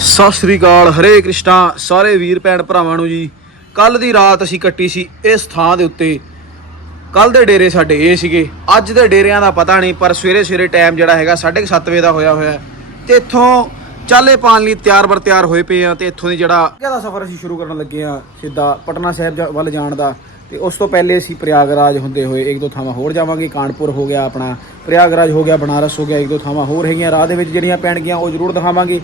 ਸਤਿ ਸ੍ਰੀ ਅਕਾਲ, ਹਰੇ ਕ੍ਰਿਸ਼ਨਾ, ਸਾਰੇ ਵੀਰ ਭੈਣ ਭਰਾਵਾਂ ਨੂੰ ਜੀ। ਕੱਲ ਦੀ ਰਾਤ ਅਸੀਂ ਕੱਟੀ ਸੀ ਇਸ ਥਾਂ ਦੇ ਉੱਤੇ। ਕੱਲ ਦੇ ਡੇਰੇ ਸਾਡੇ ਇਹ ਸੀਗੇ। ਅੱਜ ਦੇ ਡੇਰਿਆਂ ਦਾ ਪਤਾ ਨਹੀਂ, ਪਰ ਸਵੇਰੇ ਸਵੇਰੇ ਟਾਈਮ ਜਿਹੜਾ ਹੈਗਾ 7:30 ਵਜੇ ਦਾ ਹੋਇਆ ਹੋਇਆ। ਹੈ ਤੇ ਇੱਥੋਂ ਚਾਲੇ ਪਾਣ ਲਈ ਤਿਆਰ ਬਰ ਤਿਆਰ ਹੋਏ ਪਏ ਆ ਤੇ ਇੱਥੋਂ ਦੀ ਜਿਹੜਾ ਅੱਗੇ ਦਾ ਸਫ਼ਰ ਅਸੀਂ ਸ਼ੁਰੂ ਕਰਨ ਲੱਗੇ ਆ, ਸਿੱਧਾ ਪਟਨਾ ਸਾਹਿਬ ਜਾ- ਵੱਲ ਜਾਣ ਦਾ। ਤੇ ਉਸ ਤੋਂ ਪਹਿਲੇ ਅਸੀਂ ਪ੍ਰਯਾਗਰਾਜ ਹੁੰਦੇ ਹੋਏ ਇੱਕ ਦੋ ਥਾਵਾਂ ਹੋਰ ਜਾਵਾਂਗੇ। ਕਾਨਪੁਰ ਹੋ ਗਿਆ ਆਪਣਾ, ਪ੍ਰਯਾਗਰਾਜ ਹੋ ਗਿਆ, ਬਨਾਰਸ ਹੋ ਗਿਆ, ਇੱਕ ਦੋ ਥਾਵਾਂ ਹੋਰ ਹੈਗੀਆਂ। ਰਾਹ ਦੇ ਵਿੱਚ ਜਿਹੜੀਆਂ ਪੈਣਗੀਆਂ ਉਹ ਜ਼ਰੂਰ ਦਿਖਾਵਾਂਗੇ।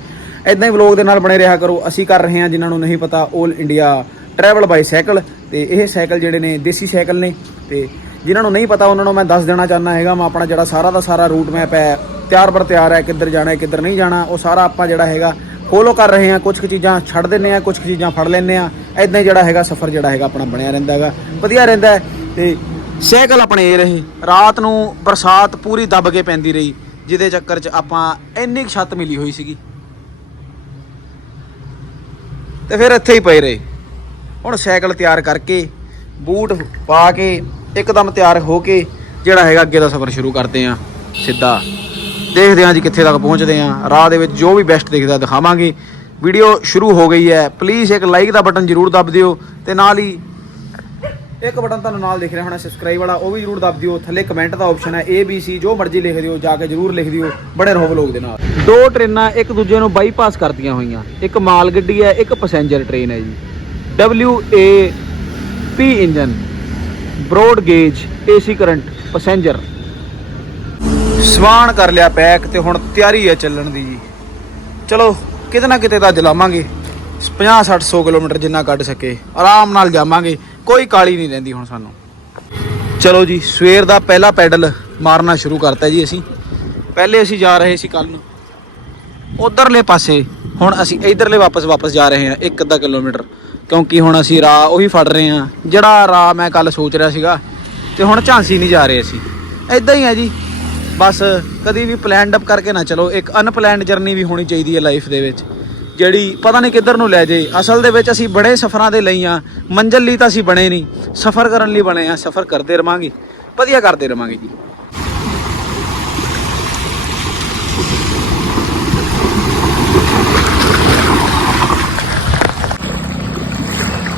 ਇਦਾਂ ਹੀ ਵਲੌਗ ਦੇ ਨਾਲ ਬਣੇ ਰਿਹਾ ਕਰੋ। ਅਸੀਂ ਕਰ ਰਹੇ ਹਾਂ ਜਿਨ੍ਹਾਂ ਨੂੰ ਨਹੀਂ ਪਤਾ 올 ਇੰਡੀਆ ਟਰੈਵਲ ਬਾਈ ਸਾਈਕਲ ਤੇ ਇਹ ਸਾਈਕਲ ਜਿਹੜੇ ਨੇ, ਦੇਸੀ ਸਾਈਕਲ ਨੇ ਤੇ ਜਿਨ੍ਹਾਂ ਨੂੰ ਨਹੀਂ ਪਤਾ, ਉਹਨਾਂ ਨੂੰ ਮੈਂ ਦੱਸ ਦੇਣਾ ਚਾਹੁੰਦਾ ਹੈਗਾ, ਮੈਂ ਆਪਣਾ ਜਿਹੜਾ ਸਾਰਾ ਦਾ ਸਾਰਾ ਰੂਟ ਮੈਪ ਹੈ, ਤਿਆਰ ਬਰ ਤਿਆਰ ਹੈ, ਕਿੱਧਰ ਜਾਣਾ ਹੈ, ਕਿੱਧਰ ਨਹੀਂ ਜਾਣਾ, ਉਹ ਸਾਰਾ ਆਪਾਂ ਜਿਹੜਾ ਹੈਗਾ ਫੋਲੋ ਕਰ ਰਹੇ ਹਾਂ ਕੁਝ ਕੁ ਚੀਜ਼ਾਂ ਛੱਡ ਦਿੰਨੇ ਆ ਕੁਝ ਕੁ ਚੀਜ਼ਾਂ ਫੜ ਲੈਂਦੇ ਆ ਇਦਾਂ ਹੀ ਜਿਹੜਾ ਹੈਗਾ ਸਫ਼ਰ ਜਿਹੜਾ ਹੈਗਾ ਆਪਣਾ ਬਣਿਆ ਰਹਿੰਦਾ ਹੈਗਾ, ਵਧੀਆ ਰਹਿੰਦਾ ਹੈ ਤੇ ਸਾਈਕਲ ਆਪਣੇ ਇਹ ਰਹੇ, ਰਾਤ ਨੂੰ ਬਰਸਾਤ ਪੂਰੀ ਦੱਬ ਕੇ ਪੈਂਦੀ ਰਹੀ, ਜਿਹਦੇ ਚੱਕਰ 'ਚ ਆਪਾਂ ਇੰਨੀ ਕੁ ਛੱਤ ਮਿਲੀ ਹੋਈ ਸੀਗੀ। ਤੇ ਫਿਰ ਇੱਥੇ ਹੀ ਪਏ ਰਹੇ। ਹੁਣ ਸਾਈਕਲ ਤਿਆਰ ਕਰਕੇ, ਬੂਟ ਪਾ ਕੇ, ਇੱਕਦਮ ਤਿਆਰ ਹੋ ਕੇ, ਜਿਹੜਾ ਹੈਗਾ ਅੱਗੇ ਦਾ ਸਫ਼ਰ ਸ਼ੁਰੂ ਕਰਦੇ ਆਂ ਸਿੱਧਾ। ਦੇਖਦੇ ਆਂ ਜੀ ਕਿੱਥੇ ਤੱਕ ਪਹੁੰਚਦੇ ਆਂ ਰਾਹ ਦੇ ਵਿੱਚ ਜੋ ਵੀ ਬੈਸਟ ਦਿਖਦਾ ਦਿਖਾਵਾਂਗੇ। ਵੀਡੀਓ ਸ਼ੁਰੂ ਹੋ ਗਈ ਹੈ। ਪਲੀਜ਼ ਇੱਕ ਲਾਈਕ ਦਾ ਬਟਨ ਜ਼ਰੂਰ ਦਬ ਦਿਓ ਤੇ ਨਾਲ ਹੀ ਇੱਕ ਬਟਨ ਤੁਹਾਨੂੰ ਨਾਲ ਦਿਖ ਰਿਹਾ ਹੋਣਾ ਸਬਸਕ੍ਰਾਈਬ ਵਾਲਾ ਉਹ ਵੀ ਜ਼ਰੂਰ ਦਬ ਦਿਓ। ਥੱਲੇ ਕਮੈਂਟ ਦਾ ਆਪਸ਼ਨ ਹੈ A B C ਜੋ ਮਰਜ਼ੀ ਲਿਖ ਦਿਓ ਜਾ ਕੇ ਜ਼ਰੂਰ ਲਿਖ ਦਿਓ। ਬੜੇ ਰਹੋ ਵਲੋਗ ਦੇ ਨਾਲ। ਦੋ ਟ੍ਰੇਨਾਂ ਇੱਕ ਦੂਜੇ ਨੂੰ ਬਾਈਪਾਸ ਕਰਦੀਆਂ ਹੋਈਆਂ। ਇੱਕ ਮਾਲ ਗੱਡੀ ਹੈ ਇੱਕ ਪੈਸੇਂਜਰ ਟ੍ਰੇਨ ਹੈ ਜੀ। W A P engine broad gauge AC current passenger ਸਵਾਨ ਕਰ ਲਿਆ ਪੈਕ ਤੇ ਹੁਣ ਤਿਆਰੀ ਹੈ ਚੱਲਣ ਦੀ। ਜੀ ਚਲੋ ਕਿਤੇ ਨਾ ਕਿਤੇ ਤਾਂ ਜਲਾਵਾਂਗੇ 50 60 100 ਕਿਲੋਮੀਟਰ ਜਿੰਨਾ ਕੱਢ ਸਕੇ ਆਰਾਮ ਨਾਲ ਜਾਵਾਂਗੇ। ਕੋਈ ਕਾਲੀ ਨਹੀਂ ਰਹਿੰਦੀ ਹੁਣ ਸਾਨੂੰ। ਚਲੋ ਜੀ, ਸਵੇਰ ਦਾ ਪਹਿਲਾ ਪੈਡਲ ਮਾਰਨਾ ਸ਼ੁਰੂ ਕਰਤਾ ਜੀ ਅਸੀਂ। ਪਹਿਲੇ ਅਸੀਂ ਜਾ ਰਹੇ ਸੀ ਕੱਲ ਨੂੰ। ਉਧਰਲੇ ਪਾਸੇ ਹੁਣ ਅਸੀਂ ਇਧਰਲੇ ਵਾਪਸ ਵਾਪਸ ਜਾ ਰਹੇ ਹਾਂ, ਇੱਕ ਅੱਧਾ ਕਿਲੋਮੀਟਰ। ਕਿਉਂਕਿ ਹੁਣ ਅਸੀਂ ਰਾਹ ਉਹੀ ਫੜ ਰਹੇ ਹਾਂ, ਜਿਹੜਾ ਰਾਹ ਮੈਂ ਕੱਲ ਸੋਚ ਰਿਹਾ ਸੀਗਾ, ਤੇ ਹੁਣ ਝਾਂਸੀ ਨਹੀਂ ਜਾ ਰਹੇ ਅਸੀਂ। ਇਦਾਂ ਹੀ ਹੈ ਜੀ। ਬਸ ਕਦੀ ਵੀ ਪਲਾਨਡ ਅਪ ਕਰਕੇ ਨਾ ਚਲੋ, ਇੱਕ ਅਨਪਲਾਨਡ ਜਰਨੀ ਵੀ ਹੋਣੀ ਚਾਹੀਦੀ ਹੈ ਲਾਈਫ ਦੇ ਵਿੱਚ। ਜਿਹੜੀ ਪਤਾ ਨਹੀਂ ਕਿੱਧਰ ਨੂੰ ਲੈ ਜੇ। ਅਸਲ ਦੇ ਵਿੱਚ ਅਸੀਂ ਬੜੇ ਸਫ਼ਰਾਂ ਦੇ ਲਈ ਆ। ਮੰਜ਼ਿਲ ਲਈ ਤਾਂ ਅਸੀਂ ਬਣੇ ਨਹੀਂ। ਸਫ਼ਰ ਕਰਨ ਲਈ ਬਣੇ ਆ। ਸਫ਼ਰ ਕਰਦੇ ਰਵਾਂਗੇ। ਵਧੀਆ ਕਰਦੇ ਰਵਾਂਗੇ ਜੀ।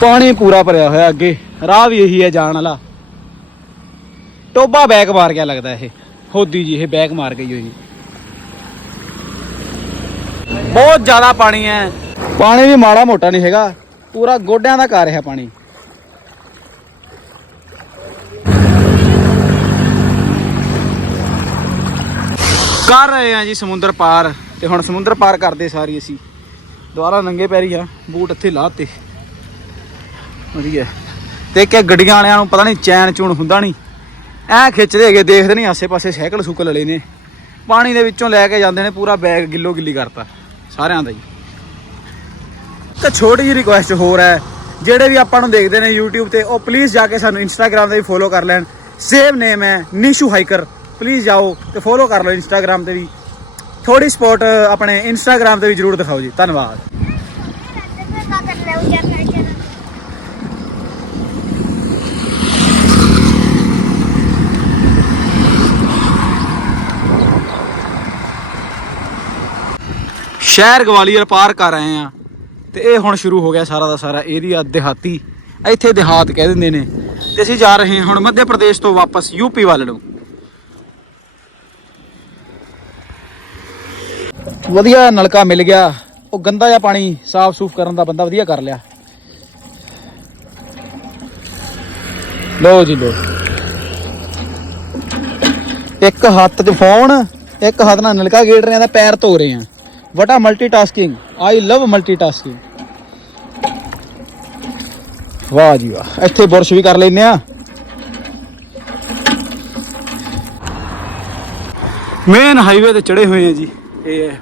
ਪਾਣੀ ਪੂਰਾ ਭਰਿਆ ਹੋਇਆ ਅੱਗੇ। ਰਾਹ ਵੀ ਇਹੀ ਹੈ ਜਾਣ ਵਾਲਾ। ਟੋਬਾ ਬੈਕ ਮਾਰ ਗਿਆ ਲੱਗਦਾ ਇਹ। ਹੋਦੀ ਜੀ, ਇਹ ਬੈਕ ਮਾਰ ਗਈ ਹੋਈ। ਬਹੁਤ ਜ਼ਿਆਦਾ ਪਾਣੀ ਹੈ। ਪਾਣੀ ਵੀ ਮਾੜਾ ਮੋਟਾ ਨਹੀਂ ਹੈਗਾ। ਪੂਰਾ ਗੋਡਿਆਂ ਦਾ ਕਰ ਰਿਹਾ ਪਾਣੀ। ਕਰ ਰਹੇ ਆ ਜੀ ਸਮੁੰਦਰ ਪਾਰ ਤੇ ਹੁਣ ਸਮੁੰਦਰ ਪਾਰ ਕਰਦੇ ਸਾਰੀ ਅਸੀਂ। ਦੁਬਾਰਾ ਨੰਗੇ ਪੈਰੀ ਆ ਬੂਟ ਇੱਥੇ ਲਾਤੇ ਵਧੀਆ। ਤੇ ਕਿ ਗੱਡੀਆਂ ਵਾਲਿਆਂ ਨੂੰ ਪਤਾ ਨਹੀਂ ਚੈਨ ਚੂਣ ਹੁੰਦਾ ਨਹੀਂ। ਐ ਖਿੱਚਦੇ ਹੈਗੇ ਦੇਖਦੇ ਨਹੀਂ ਆਸੇ-ਪਾਸੇ ਸਾਈਕਲ ਸੁਕਲ ਲੜੇ ਨੇ। ਪਾਣੀ ਦੇ ਵਿੱਚੋਂ ਲੈ ਕੇ ਜਾਂਦੇ ਨੇ ਪੂਰਾ ਬੈਗ ਗਿੱਲੋ ਗਿੱਲੀ ਕਰਤਾ। ਸਾਰਿਆਂ ਦਾ ਹੀ। ਇੱਕ ਛੋਟੀ ਜਿਹੀ ਰਿਕੁਐਸਟ ਹੋਰ ਹੈ, ਜਿਹੜੇ ਵੀ ਆਪਾਂ ਨੂੰ ਦੇਖਦੇ ਨੇ YouTube ਤੇ, ਉਹ ਪਲੀਜ਼ ਜਾ ਕੇ ਸਾਨੂੰ Instagram ਤੇ ਵੀ ਫੋਲੋ ਕਰ ਲੈਣ। ਸੇਮ ਨੇਮ ਹੈ ਨੀਸ਼ੂ ਹਾਈਕਰ ਪਲੀਜ਼ ਜਾਓ ਤੇ ਫੋਲੋ ਕਰ ਲਓ Instagram ਤੇ ਵੀ। ਥੋੜੀ ਸਪੋਰਟ ਆਪਣੇ Instagram ਤੇ ਵੀ ਜਰੂਰ ਦਿਖਾਓ ਜੀ। ਧੰਨਵਾਦ। ਸ਼ਹਿਰ ਗਵਾਲੀਅਰ ਪਾਰ ਕਰ ਆਏ ਆ ਤੇ ਇਹ ਹੁਣ ਸ਼ੁਰੂ ਹੋ ਗਿਆ ਸਾਰਾ ਦਾ ਸਾਰਾ ਏਰੀਆ ਦਿਹਾਤੀ। ਇੱਥੇ ਦਿਹਾਤ ਕਹਿ ਦਿੰਦੇ ਨੇ। ਤੇ ਅਸੀਂ ਜਾ ਰਹੇ ਹਾਂ ਹੁਣ ਮੱਧ ਪ੍ਰਦੇਸ਼ ਤੋਂ ਵਾਪਸ ਯੂਪੀ ਵੱਲ ਨੂੰ। ਵਧੀਆ ਨਲਕਾ ਮਿਲ ਗਿਆ। ਉਹ ਗੰਦਾ ਜਿਹਾ ਪਾਣੀ ਸਾਫ਼ ਸੂਫ ਕਰਨ ਦਾ ਬੰਦਾ ਵਧੀਆ ਕਰ ਲਿਆ। ਲੋ ਜੀ ਲੋ ਇੱਕ ਹੱਥ 'ਚ ਫੋਨ, ਇੱਕ ਹੱਥ ਨਾਲ ਨਲਕਾ ਗੇੜ ਰਹੇ ਆ ਤਾਂ ਪੈਰ ਧੋ ਰਹੇ ਆ। ਵਟਾ ਮਲਟੀਟਾਸਕਿੰਗ ਆਈ ਲਵ ਮਲਟੀਟਾਸਕਿੰਗ ਵਾਹ ਜੀ ਵਾਹ, ਇੱਥੇ ਬੁਰਸ਼ ਵੀ ਕਰ ਲੈਨੇ ਆ ਮੇਨ ਹਾਈਵੇ ਤੇ ਚੜੇ ਹੋਏ ਆ ਜੀ। ਇਹ ਹੈ।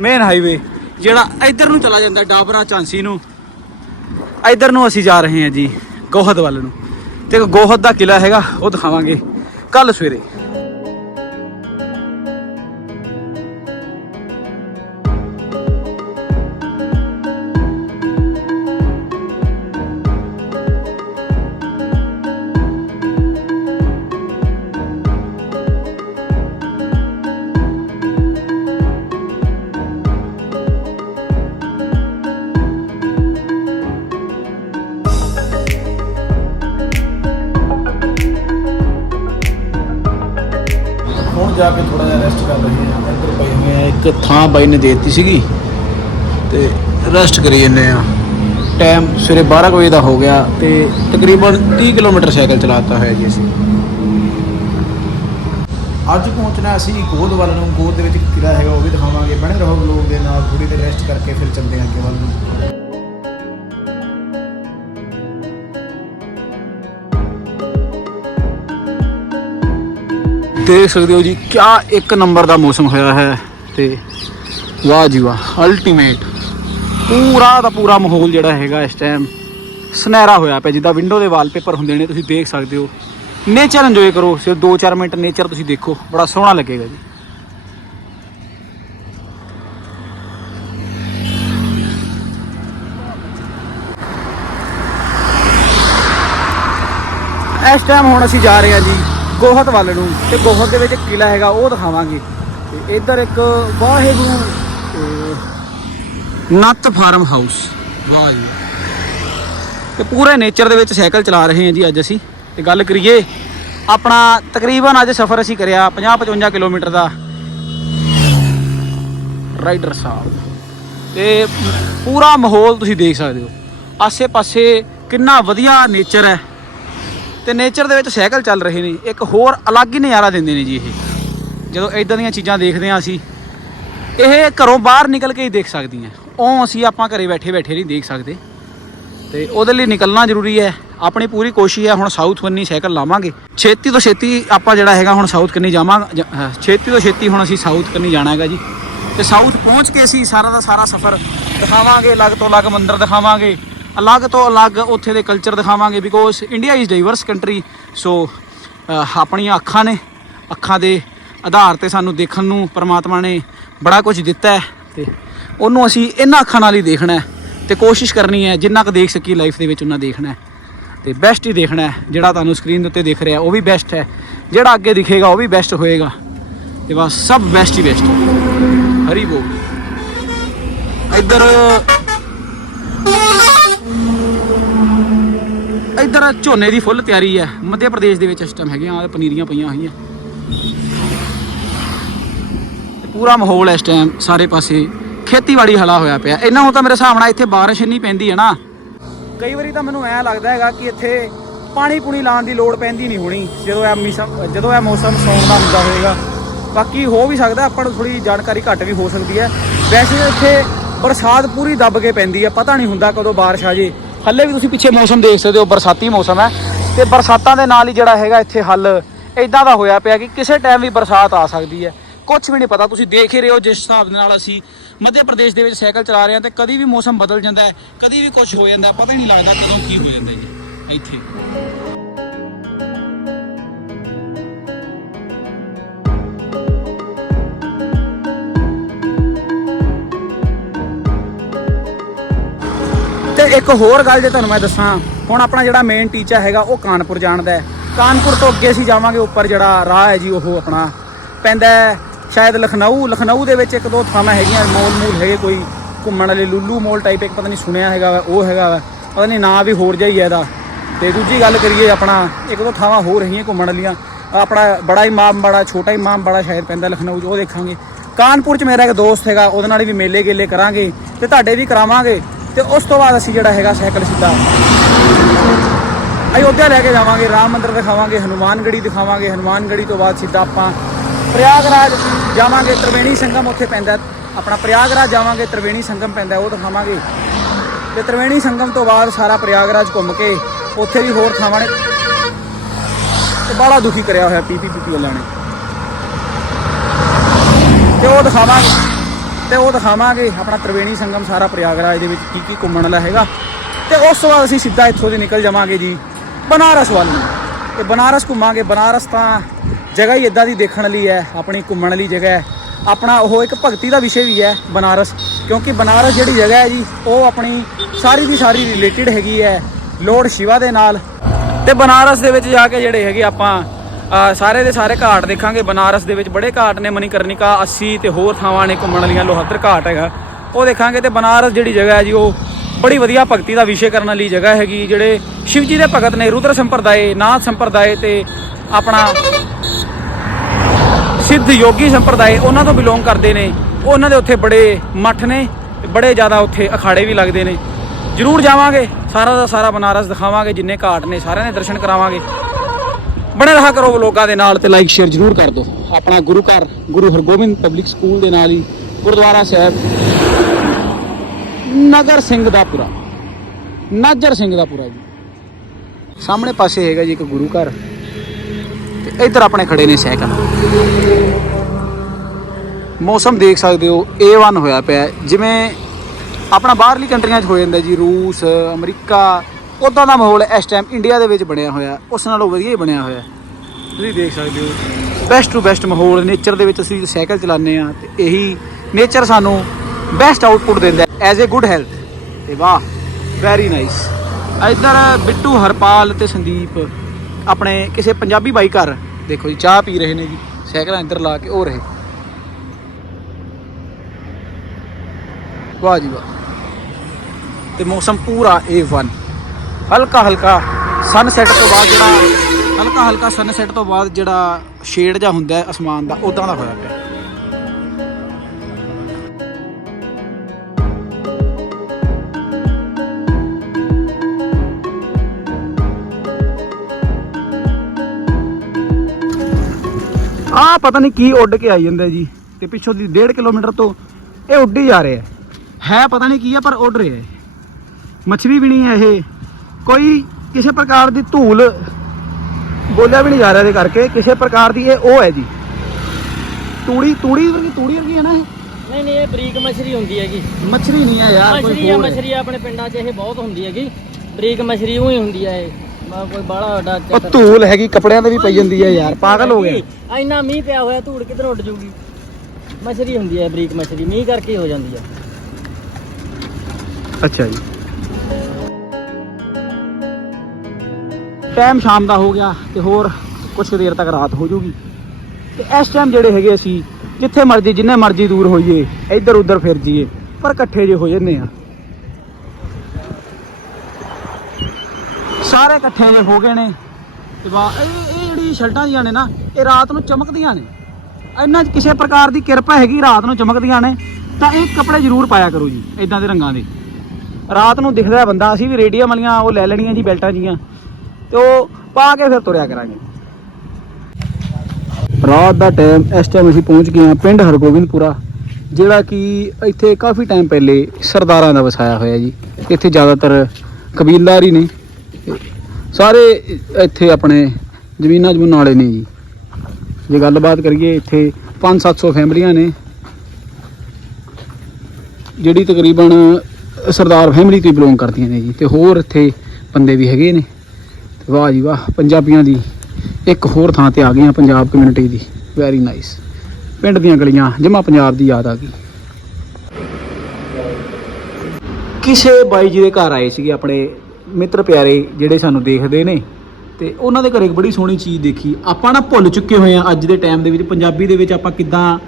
ਮੇਨ ਹਾਈਵੇ ਜਿਹੜਾ ਇੱਧਰ ਨੂੰ ਚਲਾ ਜਾਂਦਾ ਡਾਬਰਾ ਝਾਂਸੀ ਨੂੰ। ਇੱਧਰ ਨੂੰ ਅਸੀਂ ਜਾ ਰਹੇ ਹਾਂ ਜੀ, ਗੋਹਦ ਵੱਲ ਨੂੰ। ਤੇ ਗੋਹਦ ਦਾ ਕਿਲਾ ਹੈਗਾ, ਉਹ ਦਿਖਾਵਾਂਗੇ। ਕੱਲ ਸਵੇਰੇ। ਇੱਕ ਥਾਂ ਬਾਈ ਨੇ ਦੇ ਦਿੱਤੀ ਸੀਗੀ ਤੇ ਰੈਸਟ ਕਰੀ ਜੰਨੇ ਆ ਟਾਈਮ ਸਵੇਰੇ 12 ਕੁ ਵਜੇ ਦਾ ਹੋ ਗਿਆ ਤੇ ਤਕਰੀਬਨ 30 ਕਿਲੋਮੀਟਰ ਸਾਈਕਲ ਚਲਾਤਾ ਹੈ ਜੀ ਅਸੀਂ। ਅੱਜ ਪਹੁੰਚਣਾ ਅਸੀਂ ਗੋਦ ਵੱਲ ਨੂੰ। ਗੋਦ ਦੇ ਵਿੱਚ ਕਿਲਾ ਹੈਗਾ ਉਹ ਵੀ ਦਿਖਾਵਾਂਗੇ। ਬਣੇ ਰਹੋ ਲੋਕ ਦੇ ਨਾਲ ਥੋੜੀ ਦੇਰ ਰੈਸਟ ਕਰਕੇ ਫਿਰ ਚੱਲਦੇ ਹਾਂ ਅੱਗੇ ਵੱਲ ਨੂੰ। ਦੇਖ ਸਕਦੇ ਹੋ ਜੀ ਕਿਆ ਇੱਕ ਨੰਬਰ ਦਾ ਮੌਸਮ ਹੋਇਆ ਹੈ। ਤੇ ਵਾਹ ਜੀ ਵਾਹ ਅਲਟੀਮੇਟ ਪੂਰਾ ਦਾ ਪੂਰਾ ਮਾਹੌਲ ਜਿਹੜਾ ਹੈਗਾ ਇਸ ਟਾਈਮ ਸੁਨਹਿਰਾ ਹੋਇਆ ਪਿਆ, ਜਿੱਦਾਂ ਵਿੰਡੋ ਦੇ ਵਾਲਪੇਪਰ ਹੁੰਦੇ ਨੇ, ਤੁਸੀਂ ਦੇਖ ਸਕਦੇ ਹੋ। ਨੇਚਰ ਇੰਜੋਏ ਕਰੋ ਸਿਰ 2-4 ਮਿੰਟ ਨੇਚਰ ਤੁਸੀਂ ਦੇਖੋ, ਬੜਾ ਸੋਹਣਾ ਲੱਗੇਗਾ ਜੀ। ਇਸ ਟਾਈਮ ਹੁਣ ਅਸੀਂ ਜਾ ਰਹੇ ਹਾਂ ਜੀ ਗੋਹਤ ਵੱਲ ਨੂੰ, ਤੇ ਗੋਹਤ ਦੇ ਵਿੱਚ ਇੱਕ ਕਿਲਾ ਹੈਗਾ, ਉਹ ਦਿਖਾਵਾਂਗੇ। ਤੇ ਇੱਧਰ ਇੱਕ ਵਾਹਿਗੁਰੂ ਅਹ, ਨੱਤ ਫਾਰਮ ਹਾਊਸ। ਵਾਹ ਜੀ। ਤੇ ਪੂਰੇ ਨੇਚਰ ਦੇ ਵਿੱਚ ਸਾਈਕਲ ਚਲਾ ਰਹੇ ਹਾਂ ਜੀ ਅੱਜ ਅਸੀਂ। ਤੇ ਗੱਲ ਕਰੀਏ ਆਪਣਾ ਤਕਰੀਬਨ ਅੱਜ ਸਫ਼ਰ ਅਸੀਂ ਕਰਿਆ 50 55 ਕਿਲੋਮੀਟਰ ਦਾ ਰਾਈਡਰ ਸਾਹਿਬ। ਤੇ ਪੂਰਾ ਮਾਹੌਲ ਤੁਸੀਂ ਦੇਖ ਸਕਦੇ ਹੋ। ਆਸੇ-ਪਾਸੇ ਕਿੰਨਾ ਵਧੀਆ ਨੇਚਰ ਹੈ। ਤੇ ਨੇਚਰ ਦੇ ਵਿੱਚ ਸਾਈਕਲ ਚੱਲ ਰਹੇ ਨੇ। ਇੱਕ ਹੋਰ ਅਲੱਗ ਹੀ ਨਜ਼ਾਰਾ ਦਿੰਦੇ ਨੇ ਜੀ ਇਹ। ਜਦੋਂ ਇਦਾਂ ਦੀਆਂ ਚੀਜ਼ਾਂ ਦੇਖਦੇ ਹਾਂ ਅਸੀਂ, ਇਹ ਘਰੋਂ ਬਾਹਰ ਨਿਕਲ ਕੇ ਹੀ ਦੇਖ ਸਕਦੀਆਂ। ਉਹ ਅਸੀਂ ਆਪਾਂ ਘਰੇ ਬੈਠੇ ਬੈਠੇ ਨਹੀਂ ਦੇਖ ਸਕਦੇ। ਤੇ ਉਹਦੇ ਲਈ ਨਿਕਲਣਾ ਜ਼ਰੂਰੀ ਹੈ। ਆਪਣੀ ਪੂਰੀ ਕੋਸ਼ਿਸ਼ ਹੈ ਹੁਣ ਸਾਊਥ ਵੰਨੀ ਸਾਈਕਲ ਲਾਵਾਂਗੇ। ਛੇਤੀ ਤੋਂ ਛੇਤੀ ਆਪਾਂ ਜਿਹੜਾ ਹੈਗਾ ਹੁਣ ਸਾਊਥ ਕੰਨੀ ਜਾਵਾਂਗੇ। ਜ- ਅਹ, ਛੇਤੀ ਤੋਂ ਛੇਤੀ ਹੁਣ ਅਸੀਂ ਸਾਊਥ ਕੰਨੀ ਜਾਣਾ ਹੈਗਾ ਜੀ। ਤੇ ਸਾਊਥ ਪਹੁੰਚ ਕੇ ਅਸੀਂ ਸਾਰਾ ਦਾ ਸਾਰਾ ਸਫ਼ਰ ਦਿਖਾਵਾਂਗੇ। ਅਲੱਗ ਤੋਂ ਅਲੱਗ ਮੰਦਿਰ ਦਿਖਾਵਾਂਗੇ। ਅਲੱਗ ਤੋਂ ਅਲੱਗ ਉੱਥੇ ਦੇ ਕਲਚਰ ਦਿਖਾਵਾਂਗੇ because India is diverse country so ਆਪਣੀਆਂ ਅੱਖਾਂ ਨੇ, ਅੱਖਾਂ ਦੇ ਆਧਾਰ ਤੇ ਸਾਨੂੰ ਦੇਖਣ ਨੂੰ ਪ੍ਰਮਾਤਮਾ ਨੇ ਬੜਾ ਕੁਝ ਦਿੱਤਾ ਹੈ ਤੇ ਉਹਨੂੰ ਅਸੀਂ ਇਹਨਾਂ ਅੱਖਾਂ ਨਾਲ ਹੀ ਦੇਖਣਾ ਹੈ ਤੇ ਕੋਸ਼ਿਸ਼ ਕਰਨੀ ਹੈ, ਜਿੰਨਾ ਕੁ ਦੇਖ ਸਕੀ ਲਾਈਫ ਦੇ ਵਿੱਚ ਉਹਨਾਂ ਦੇਖਣਾ ਹੈ। ਤੇ ਬੈਸਟ ਹੀ ਦੇਖਣਾ ਹੈ, ਜਿਹੜਾ ਤੁਹਾਨੂੰ ਸਕਰੀਨ ਦੇ ਉੱਤੇ ਦਿਖ ਰਿਹਾ, ਉਹ ਵੀ ਬੈਸਟ ਹੈ। ਜਿਹੜਾ ਅੱਗੇ ਦਿਖੇਗਾ, ਉਹ ਵੀ ਬੈਸਟ ਹੋਏਗਾ। ਤੇ ਬਸ ਸਭ ਬੈਸਟ ਹੀ ਬੈਸਟ ਹਰੀ ਬੋ ਇੱਧਰ ਇੱਧਰ ਝੋਨੇ ਦੀ ਫੁੱਲ ਤਿਆਰੀ ਹੈ। ਮੱਧ ਪ੍ਰਦੇਸ਼ ਦੇ ਵਿੱਚ ਇਸ ਟਾਈਮ ਹੈਗੀਆਂ ਆ ਪਨੀਰੀਆਂ ਪਈਆਂ ਹੋਈਆਂ। ਪੂਰਾ ਮਾਹੌਲ ਇਸ ਟਾਈਮ ਸਾਰੇ ਪਾਸੇ। ਖੇਤੀਬਾੜੀ ਹਲਾ ਹੋਇਆ ਪਿਆ। ਇਹਨਾਂ ਨੂੰ ਤਾਂ ਮੇਰੇ ਹਿਸਾਬ ਨਾਲ ਇੱਥੇ ਬਾਰਿਸ਼ ਇੰਨੀ ਪੈਂਦੀ ਹੈ ਨਾ। ਕਈ ਵਾਰੀ ਤਾਂ ਮੈਨੂੰ ਐ ਲੱਗਦਾ ਹੈਗਾ ਕਿ ਇੱਥੇ ਪਾਣੀ ਪੂਣੀ ਲਾਉਣ ਦੀ ਲੋੜ ਪੈਂਦੀ ਨਹੀਂ ਹੋਣੀ, ਜਦੋਂ ਇਹ ਮੀਸਮ ਜਦੋਂ ਇਹ ਮੌਸਮ ਸੌਣ ਦਾ ਹੁੰਦਾ ਹੋਵੇਗਾ ਬਾਕੀ ਹੋ ਵੀ ਸਕਦਾ, ਆਪਾਂ ਨੂੰ ਥੋੜੀ ਜਾਣਕਾਰੀ ਘੱਟ ਵੀ ਹੋ ਸਕਦੀ ਹੈ। ਵੈਸੇ ਇੱਥੇ ਬਰਸਾਤ ਪੂਰੀ ਦੱਬ ਕੇ ਪੈਂਦੀ ਹੈ, ਪਤਾ ਨਹੀਂ ਹੁੰਦਾ ਕਦੋਂ ਬਾਰਿਸ਼ ਆ ਜੇ। ਹੱਲੇ ਵੀ ਤੁਸੀਂ ਪਿੱਛੇ ਮੌਸਮ ਦੇਖ ਸਕਦੇ ਹੋ, ਬਰਸਾਤੀ ਮੌਸਮ ਹੈ। ਤੇ ਬਰਸਾਤਾਂ ਦੇ ਨਾਲ ਹੀ ਜਿਹੜਾ ਹੈਗਾ ਇੱਥੇ ਹੱਲ ਇਦਾਂ ਦਾ ਹੋਇਆ ਪਿਆ ਕਿ ਕਿਸੇ ਟਾਈਮ ਵੀ ਬਰਸਾਤ ਆ ਸਕਦੀ ਹੈ। ਕੁਝ ਵੀ ਨਹੀਂ ਪਤਾ। ਤੁਸੀਂ ਦੇਖ ਹੀ ਰਹੇ ਹੋ ਜਿਸ ਹਿਸਾਬ ਦੇ ਨਾਲ ਅਸੀਂ ਮੱਧ ਪ੍ਰਦੇਸ਼ ਦੇ ਵਿੱਚ ਸਾਈਕਲ ਚਲਾ ਰਹੇ ਹਾਂ ਤੇ ਕਦੀ ਵੀ ਮੌਸਮ ਬਦਲ ਜਾਂਦਾ ਹੈ, ਕਦੀ ਵੀ ਕੁਝ ਹੋ ਜਾਂਦਾ ਪਤਾ ਹੀ ਨਹੀਂ ਲੱਗਦਾ ਕਦੋਂ ਕੀ ਹੋ ਜਾਂਦਾ ਜੀ, ਇੱਥੇ। ਤੇ ਇੱਕ ਹੋਰ ਗੱਲ ਜੇ ਤੁਹਾਨੂੰ ਮੈਂ ਦੱਸਾਂ, ਹੁਣ ਆਪਣਾ ਜਿਹੜਾ ਮੇਨ ਟੀਚਾ ਹੈਗਾ ਉਹ ਕਾਨਪੁਰ ਜਾਣਦਾ ਹੈ। ਕਾਨਪੁਰ ਤੋਂ ਅੱਗੇ ਅਸੀਂ ਜਾਵਾਂਗੇ, ਉੱਪਰ ਜਿਹੜਾ ਰਾਹ ਹੈ ਜੀ, ਉਹ ਆਪਣਾ ਪੈਂਦਾ ਸ਼ਾਇਦ ਲਖਨਊ ਲਖਨਊ ਦੇ ਵਿੱਚ ਇੱਕ ਦੋ ਥਾਵਾਂ ਹੈਗੀਆਂ ਮੋਲ ਮੂਲ ਹੈਗੇ ਕੋਈ ਘੁੰਮਣ ਵਾਲੇ ਲੁੱਲੂ ਮੋਲ ਟਾਈਪ ਇੱਕ ਪਤਾ ਨਹੀਂ ਸੁਣਿਆ ਹੈਗਾ ਵਾ, ਉਹ ਹੈਗਾ ਵਾ। ਪਤਾ ਨਹੀਂ ਨਾਂ ਵੀ ਹੋਰ ਜਿਹਾ ਹੀ ਹੈ ਇਹਦਾ। ਤੇ ਦੂਜੀ ਗੱਲ ਕਰੀਏ ਆਪਣਾ ਇੱਕ ਦੋ ਥਾਵਾਂ ਹੋਰ ਹੈਗੀਆਂ ਘੁੰਮਣ ਵਾਲੀਆਂ। ਆਪਣਾ ਬੜਾ ਇਮਾਮ ਬੜਾ ਛੋਟਾ ਇਮਾਮ ਬੜਾ ਸ਼ਾਇਦ ਪੈਂਦਾ ਲਖਨਊ 'ਚ ਉਹ ਦੇਖਾਂਗੇ। ਕਾਨਪੁਰ 'ਚ ਮੇਰਾ ਇੱਕ ਦੋਸਤ ਹੈਗਾ ਉਹਦੇ ਨਾਲ ਵੀ ਮੇਲੇ ਗੇਲੇ ਕਰਾਂਗੇ ਤੇ ਤੁਹਾਡੇ ਵੀ ਕਰਾਵਾਂਗੇ। ਤੇ ਉਸ ਤੋਂ ਬਾਅਦ ਅਸੀਂ ਜਿਹੜਾ ਹੈਗਾ ਸਾਈਕਲ ਸਿੱਧਾ ਅਯੋਧਿਆ ਲੈ ਕੇ ਜਾਵਾਂਗੇ ਰਾਮ ਮੰਦਿਰ ਦਿਖਾਵਾਂਗੇ ਹਨੂਮਾਨਗੜੀ ਦਿਖਾਵਾਂਗੇ। ਹਨੂਮਾਨਗੜੀ ਤੋਂ ਬਾਅਦ ਸਿੱਧਾ ਆਪਾਂ ਪ੍ਰਯਾਗਰਾਜ ਜਾਵਾਂਗੇ, ਤ੍ਰਿਵੇਣੀ ਸੰਗਮ ਉੱਥੇ ਪੈਂਦਾ ਆਪਣਾ ਪ੍ਰਯਾਗਰਾਜ ਜਾਵਾਂਗੇ, ਤ੍ਰਿਵੇਣੀ ਸੰਗਮ ਪੈਂਦਾ ਉਹ ਦਿਖਾਵਾਂਗੇ। ਤੇ ਤ੍ਰਿਵੇਣੀ ਸੰਗਮ ਤੋਂ ਬਾਅਦ ਸਾਰਾ ਪ੍ਰਯਾਗਰਾਜ ਘੁੰਮ ਕੇ ਉੱਥੇ ਵੀ ਹੋਰ ਥਾਵਾਂ ਨੇ। ਤੇ ਬੜਾ ਦੁਖੀ ਕਰਿਆ ਹੋਇਆ ਪੀਪੀਪੀ ਵਾਲਿਆਂ ਨੇ। ਤੇ ਉਹ ਦਿਖਾਵਾਂਗੇ, ਤੇ ਉਹ ਦਿਖਾਵਾਂਗੇ ਆਪਣਾ ਤ੍ਰਿਵੇਣੀ ਸੰਗਮ ਸਾਰਾ ਪ੍ਰਯਾਗਰਾਜ ਦੇ ਵਿੱਚ ਕੀ ਕੀ ਘੁੰਮਣ ਵਾਲਾ ਹੈਗਾ। ਤੇ ਉਸ ਤੋਂ ਬਾਅਦ ਅਸੀਂ ਸਿੱਧਾ ਇੱਥੋਂ ਦੀ ਨਿਕਲ ਜਾਵਾਂਗੇ ਜੀ, ਬਨਾਰਸ ਵੱਲ ਨੂੰ। ਤੇ ਬਨਾਰਸ ਘੁੰਮਾਂਗੇ, ਬਨਾਰਸ ਤਾਂ ਜਗ੍ਹਾ ਹੀ ਇਦਾਂ ਦੀ ਦੇਖਣ ਲਈ ਹੈ, ਆਪਣੀ ਘੁੰਮਣ ਵਾਲੀ ਜਗ੍ਹਾ ਹੈ। ਆਪਣਾ ਉਹ ਇੱਕ ਭਗਤੀ ਦਾ ਵਿਸ਼ੇ ਵੀ ਹੈ, ਬਨਾਰਸ। ਕਿਉਂਕਿ ਬਨਾਰਸ ਜਿਹੜੀ ਜਗ੍ਹਾ ਹੈ ਜੀ, ਉਹ ਆਪਣੀ ਸਾਰੀ ਦੀ ਸਾਰੀ ਰਿਲੇਟਡ ਹੈਗੀ ਹੈ ਲੋੜ ਸ਼ਿਵਾ ਦੇ ਨਾਲ। ਤੇ ਬਨਾਰਸ ਦੇ ਵਿੱਚ ਜਾ ਕੇ ਜਿਹੜੇ ਹੈਗੇ ਆਪਾਂ ਸਾਰੇ ਦੇ ਸਾਰੇ ਘਾਟ ਦੇਖਾਂਗੇ। ਬਨਾਰਸ ਦੇ ਵਿੱਚ ਬੜੇ ਘਾਟ ਨੇ, ਮਨੀਕਰਨਿਕਾ 80 ਤੇ ਹੋਰ ਥਾਵਾਂ ਨੇ ਘੁੰਮਣ ਵਾਲੀਆਂ, ਲੋਹਤਰ ਘਾਟ ਹੈਗਾ। ਉਹ ਦੇਖਾਂਗੇ ਤੇ ਬਨਾਰਸ ਜਿਹੜੀ ਜਗ੍ਹਾ ਹੈ ਜੀ, ਉਹ ਬੜੀ ਵਧੀਆ ਭਗਤੀ ਦਾ ਵਿਸ਼ੇ ਕਰਨ ਵਾਲੀ ਜਗ੍ਹਾ ਹੈਗੀ। ਜਿਹੜੇ ਸ਼ਿਵ ਜੀ ਦੇ ਭਗਤ ਨੇ, ਰੁਦਰ ਸੰਪਰਦਾਏ, ਨਾਥ ਸੰਪਰਦਾਏ ਤੇ ਆਪਣਾ ਸਿੱਧ ਯੋਗੀ ਸੰਪਰਦਾਇ ਉਹਨਾਂ ਤੋਂ ਬਿਲੋਂਗ ਕਰਦੇ ਨੇ। ਉਹਨਾਂ ਦੇ ਉੱਥੇ ਬੜੇ ਮੱਠ ਨੇ ਬੜੇ ਜ਼ਿਆਦਾ ਉੱਥੇ ਅਖਾੜੇ ਵੀ ਲੱਗਦੇ ਨੇ। ਜ਼ਰੂਰ ਜਾਵਾਂਗੇ, ਸਾਰਾ ਦਾ ਸਾਰਾ ਬਨਾਰਸ ਦਿਖਾਵਾਂਗੇ, ਜਿੰਨੇ ਘਾਟ ਨੇ ਸਾਰਿਆਂ ਦੇ ਦਰਸ਼ਨ ਕਰਾਵਾਂਗੇ। ਬਣੇ ਰਹਾ ਕਰੋ ਲੋਕਾਂ ਦੇ ਨਾਲ ਤੇ ਲਾਈਕ ਸ਼ੇਅਰ ਜ਼ਰੂਰ ਕਰ ਦਿਓ। ਆਪਣਾ ਗੁਰੂ ਘਰ, ਗੁਰੂ ਹਰਗੋਬਿੰਦ ਪਬਲਿਕ ਸਕੂਲ ਦੇ ਨਾਲ ਹੀ, ਗੁਰਦੁਆਰਾ ਸਾਹਿਬ। ਨਗਰ ਸਿੰਘ ਦਾ ਪੁਰਾ। ਨਾਜਰ ਸਿੰਘ ਦਾ ਪੁਰਾ ਜੀ। ਸਾਹਮਣੇ ਪਾਸੇ ਹੈਗਾ ਜੀ ਇੱਕ ਗੁਰੂ ਘਰ। ਇੱਧਰ ਆਪਣੇ ਖੜੇ ਨੇ ਸਾਈਕਲ ਮੌਸਮ ਦੇਖ ਸਕਦੇ ਹੋ A1 ਹੋਇਆ ਪਿਆ ਜਿਵੇਂ ਆਪਣਾ ਬਾਹਰਲੀ ਕੰਟਰੀਆਂ 'ਚ ਹੋ ਜਾਂਦਾ ਜੀ, ਰੂਸ, ਅਮਰੀਕਾ ਉਦਾਂ ਦਾ ਮਾਹੌਲ ਇਸ ਟਾਈਮ ਇੰਡੀਆ ਦੇ ਵਿੱਚ ਬਣਿਆ ਹੋਇਆ, ਉਸ ਨਾਲੋਂ ਵਧੀਆ ਹੀ ਬਣਿਆ ਹੋਇਆ ਤੁਸੀਂ ਦੇਖ ਸਕਦੇ ਹੋ ਬੈਸਟ ਟੂ ਬੈਸਟ ਮਾਹੌਲ ਨੇਚਰ ਦੇ ਵਿੱਚ ਅਸੀਂ ਸਾਈਕਲ ਚਲਾਉਂਦੇ ਆ ਤੇ ਇਹੀ ਨੇਚਰ ਸਾਨੂੰ ਬੈਸਟ ਆਊਟਪੁੱਟ ਦਿੰਦਾ ਐਜ਼ ਅ ਗੁੱਡ ਹੈਲਥ ਤੇ ਵਾਹ ਵੈਰੀ ਨਾਈਸ ਇੱਧਰ ਬਿੱਟੂ ਹਰਪਾਲ ਤੇ ਸੰਦੀਪ। ਆਪਣੇ ਕਿਸੇ ਪੰਜਾਬੀ ਬਾਈ ਘਰ? ਦੇਖੋ ਜੀ, ਚਾਹ ਪੀ ਰਹੇ ਨੇ ਜੀ, ਸਾਈਕਲਾਂ ਇੱਧਰ ਲਾ ਕੇ, ਉਹ ਰਹੇ। ਵਾਹ ਜੀ ਵਾਹ। ਤੇ ਮੌਸਮ ਪੂਰਾ A1 ਹਲਕਾ ਹਲਕਾ ਸਨਸੈਟ ਤੋਂ ਬਾਅਦ ਜਿਹੜਾ ਹਲਕਾ ਹਲਕਾ ਸਨਸੈਟ ਤੋਂ ਬਾਅਦ ਜਿਹੜਾ ਸ਼ੇਡ ਜਾਂ ਹੁੰਦਾ ਹੈ ਅਸਮਾਨ ਦਾ ਉਦਾਂ ਦਾ ਹੋਇਆ ਪਿਆ। ਆ ਪਤਾ ਨਹੀਂ ਕੀ ਉੱਡ ਕੇ ਆਈ ਜਾਂਦਾ ਜੀ ਤੇ ਪਿੱਛੋਂ ਦੀ 1.5 ਕਿਲੋਮੀਟਰ ਤੋਂ ਇਹ ਉੱਡ ਹੀ ਜਾ ਰਿਹਾ ਹੈ ਹੈ ਪਤਾ ਨਹੀਂ ਕੀ ਹੈ ਪਰ ਉੱਡ ਰਿਹਾ ਹੈ ਮੱਛਲੀ ਵੀ ਨਹੀਂ ਹੈ ਇਹ। ਕੋਈ ਕਿਸੇ ਪ੍ਰਕਾਰ ਦੀ ਧੂਲ ਬੋਲਿਆ ਵੀ ਨਹੀਂ ਜਾ ਰਿਹਾ ਇਹਦੇ ਕਰਕੇ। ਕਿਸੇ ਪ੍ਰਕਾਰ ਦੀ ਇਹ ਉਹ ਹੈ ਜੀ। ਤੂੜੀ ਤੂੜੀ ਵਰਗੀ ਤੂੜੀ ਵਰਗੀ ਹੈ ਨਾ ਇਹ? ਨਹੀਂ ਨਹੀਂ ਇਹ ਬਰੀਕ ਮਛਰੀ ਹੁੰਦੀ ਹੈਗੀ। ਮੱਛਲੀ ਨਹੀਂ ਹੈ ਯਾਰ ਕੋਈ ਮਛਰੀ ਆ ਹੋਰ। ਹੈ। ਮਛਰੀ ਆਪਣੇ ਪਿੰਡਾਂ 'ਚ ਇਹ ਬਹੁਤ ਹੁੰਦੀ ਹੈਗੀ। ਬਰੀਕ ਮਛਰੀ ਉਹੀ ਹੁੰਦੀ ਹੈ ਇਹ। ਮੈਂ ਕੋਈ ਬਾਹਲਾ ਵੱਡਾ ਉਹ ਧੂਲ ਹੈਗੀ ਕੱਪੜਿਆਂ ਤੇ ਵੀ ਪਈ ਜਾਂਦੀ ਹੈ ਯਾਰ ਪਾਗਲ ਹੋ ਗਿਆ। ਆ ਇੰਨਾ ਮੀਂਹ ਪਿਆ ਹੋਇਆ ਧੂੜ ਕਿੱਧਰ ਉੱਡ ਜੂਗੀ? ਮਛਰੀ ਹੁੰਦੀ ਹੈ ਬਰੀਕ ਮਛਰੀ ਮੀਂਹ ਕਰਕੇ ਹੀ ਹੋ ਜਾਂਦੀ ਹੈ ਅੱਛਾ ਜੀ। ਟਾਈਮ ਸ਼ਾਮ ਦਾ ਹੋ ਗਿਆ ਤੇ ਹੋਰ ਕੁਝ ਦੇਰ ਤੱਕ ਰਾਤ ਹੋ ਜੂਗੀ। ਤੇ ਇਸ ਟਾਈਮ ਜਿਹੜੇ ਹੈਗੇ ਅਸੀਂ ਜਿੱਥੇ ਮਰਜ਼ੀ ਜਿੰਨੇ ਮਰਜ਼ੀ ਦੂਰ ਹੋਈਏ ਇੱਧਰ ਉੱਧਰ ਫਿਰ ਜੀਏ ਪਰ ਇਕੱਠੇ ਜੇ ਹੋ ਜੰਨੇ ਆ। ਸਾਰੇ ਇਕੱਠੇ ਜੇ ਹੋ ਗਏ ਨੇ। ਤੇ ਵਾਹ ਇਹ ਇਹ ਜਿਹੜੀ ਸ਼ਰਟਾਂ ਦੀਆਂ ਨੇ ਨਾ ਇਹ ਰਾਤ ਨੂੰ ਚਮਕਦੀਆਂ ਨੇ। ਇਹਨਾਂ 'ਚ ਕਿਸੇ ਪ੍ਰਕਾਰ ਦੀ ਕਿਰਪਾ ਹੈਗੀ ਰਾਤ ਨੂੰ ਚਮਕਦੀਆਂ ਨੇ ਤਾਂ ਇਹ ਕੱਪੜੇ ਜ਼ਰੂਰ ਪਾਇਆ ਕਰੋ ਜੀ ਇਦਾਂ ਦੇ ਰੰਗਾਂ ਦੇ। ਰਾਤ ਨੂੰ ਦਿਖਦਾ ਬੰਦਾ ਅਸੀਂ ਵੀ ਰੇਡੀਅਮ ਵਾਲੀਆਂ ਉਹ ਲੈ ਲੈਣੀਆਂ ਜੀ ਬੈਲਟਾਂ ਜੀਆਂ ਤੇ ਉਹ ਪਾ ਕੇ ਫਿਰ ਤੁਰਿਆ ਕਰਾਂਗੇ। ਰਾਤ ਦਾ ਟਾਈਮ ਇਸ ਟਾਈਮ ਅਸੀਂ ਪਹੁੰਚ ਗਏ ਹਾਂ ਪਿੰਡ ਹਰਗੋਬਿੰਦਪੁਰਾ ਜਿਹੜਾ ਕਿ ਇੱਥੇ ਕਾਫੀ ਟਾਈਮ ਪਹਿਲੇ ਸਰਦਾਰਾਂ ਦਾ ਵਸਾਇਆ ਹੋਇਆ ਜੀ। ਇੱਥੇ ਜ਼ਿਆਦਾਤਰ ਕਬੀਲਦਾਰ ਹੀ ਨੇ। ਸਾਰੇ ਇੱਥੇ ਆਪਣੇ ਜ਼ਮੀਨਾਂ ਜਮੂਨਾਂ ਵਾਲੇ ਨੇ ਜੀ। ਜੇ ਗੱਲਬਾਤ ਕਰੀਏ, ਇੱਥੇ 5-700 ਫੈਮਲੀਆਂ ਨੇ। ਜਿਹੜੀ ਤਕਰੀਬਨ ਸਰਦਾਰ ਫੈਮਿਲੀ ਤੋਂ ਬਿਲੋਂਗ ਕਰਦੀਆਂ ਨੇ ਜੀ। ਤੇ ਹੋਰ ਇੱਥੇ ਬੰਦੇ ਵੀ ਹੈਗੇ ਨੇ। ਤੇ ਵਾਹ ਜੀ ਵਾਹ, ਪੰਜਾਬੀਆਂ ਦੀ ਇੱਕ ਹੋਰ ਥਾਂ ਤੇ ਆ ਗਏ ਆ ਪੰਜਾਬ ਕਮਿਊਨਿਟੀ ਦੀ। ਵੈਰੀ ਨਾਈਸ ਪਿੰਡ ਦੀਆਂ ਗਲੀਆਂ, ਜਮਾ ਪੰਜਾਬ ਦੀ ਯਾਦ ਆ ਗਈ। ਕਿਸੇ ਬਾਈ ਜੀ ਦੇ ਘਰ ਆਏ ਸੀਗੇ ਆਪਣੇ ਮਿੱਤਰ ਪਿਆਰੇ ਜਿਹੜੇ ਸਾਨੂੰ ਦੇਖਦੇ ਨੇ, ਤੇ ਉਹਨਾਂ ਦੇ ਘਰੇ ਇੱਕ ਬੜੀ ਸੋਹਣੀ ਚੀਜ਼ ਦੇਖੀ। ਆਪਾਂ ਨਾ ਭੁੱਲ ਚੁੱਕੇ ਹੋਏ ਆ ਅੱਜ ਦੇ ਟਾਈਮ ਦੇ ਵਿੱਚ, ਪੰਜਾਬੀ ਦੇ ਵਿੱਚ ਆਪਾਂ ਕਿੱਦਾਂ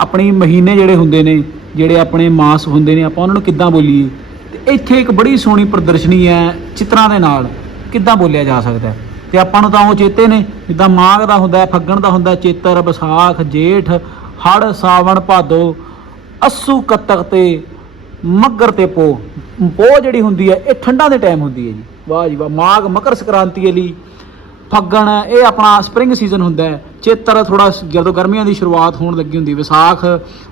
ਆਪਣੀ ਮਹੀਨੇ ਜਿਹੜੇ ਹੁੰਦੇ ਨੇ, ਜਿਹੜੇ ਆਪਣੇ ਮਾਸ ਹੁੰਦੇ ਨੇ, ਆਪਾਂ ਉਹਨਾਂ ਨੂੰ ਕਿੱਦਾਂ ਬੋਲੀਏ? ਤੇ ਇੱਥੇ ਇੱਕ ਬੜੀ ਸੋਹਣੀ ਪ੍ਰਦਰਸ਼ਨੀ ਹੈ ਚਿੱਤਰਾਂ ਦੇ ਨਾਲ, ਕਿੱਦਾਂ ਬੋਲਿਆ ਜਾ ਸਕਦਾ ਹੈ? ਤੇ ਆਪਾਂ ਨੂੰ ਤਾਂ ਉਹ ਚੇਤੇ ਨੇ, ਜਿੱਦਾਂ ਮਾਘ ਦਾ ਹੁੰਦਾ ਫੱਗਣ ਦਾ ਹੁੰਦਾ ਚੇਤਰ, ਵਿਸਾਖ, ਜੇਠ ਹੜ ਸਾਵਣ, ਭਾਦੋ, ਅੱਸੂ, ਕੱਤਕ ਤੇ ਮੱਗਰ ਤੇ ਪੋ ਪੋ ਜਿਹੜੀ ਹੁੰਦੀ ਹੈ, ਇਹ ਠੰਡਾਂ ਦੇ ਟਾਈਮ ਹੁੰਦੀ ਹੈ ਜੀ। ਵਾਹ ਜੀ ਵਾਹ, ਮਾਘ ਮਕਰ ਸੰਕ੍ਰਾਂਤੀ ਵਾਲੀ ਫੱਗਣ, ਇਹ ਆਪਣਾ ਸਪ੍ਰਿੰਗ ਸੀਜ਼ਨ ਹੁੰਦਾ ਹੈ। ਚੇਤਰ ਥੋੜਾ ਜਦੋਂ ਗਰਮੀਆਂ ਦੀ ਸ਼ੁਰੂਆਤ ਹੋਣ ਲੱਗੀ ਹੁੰਦੀ, ਵਿਸਾਖ,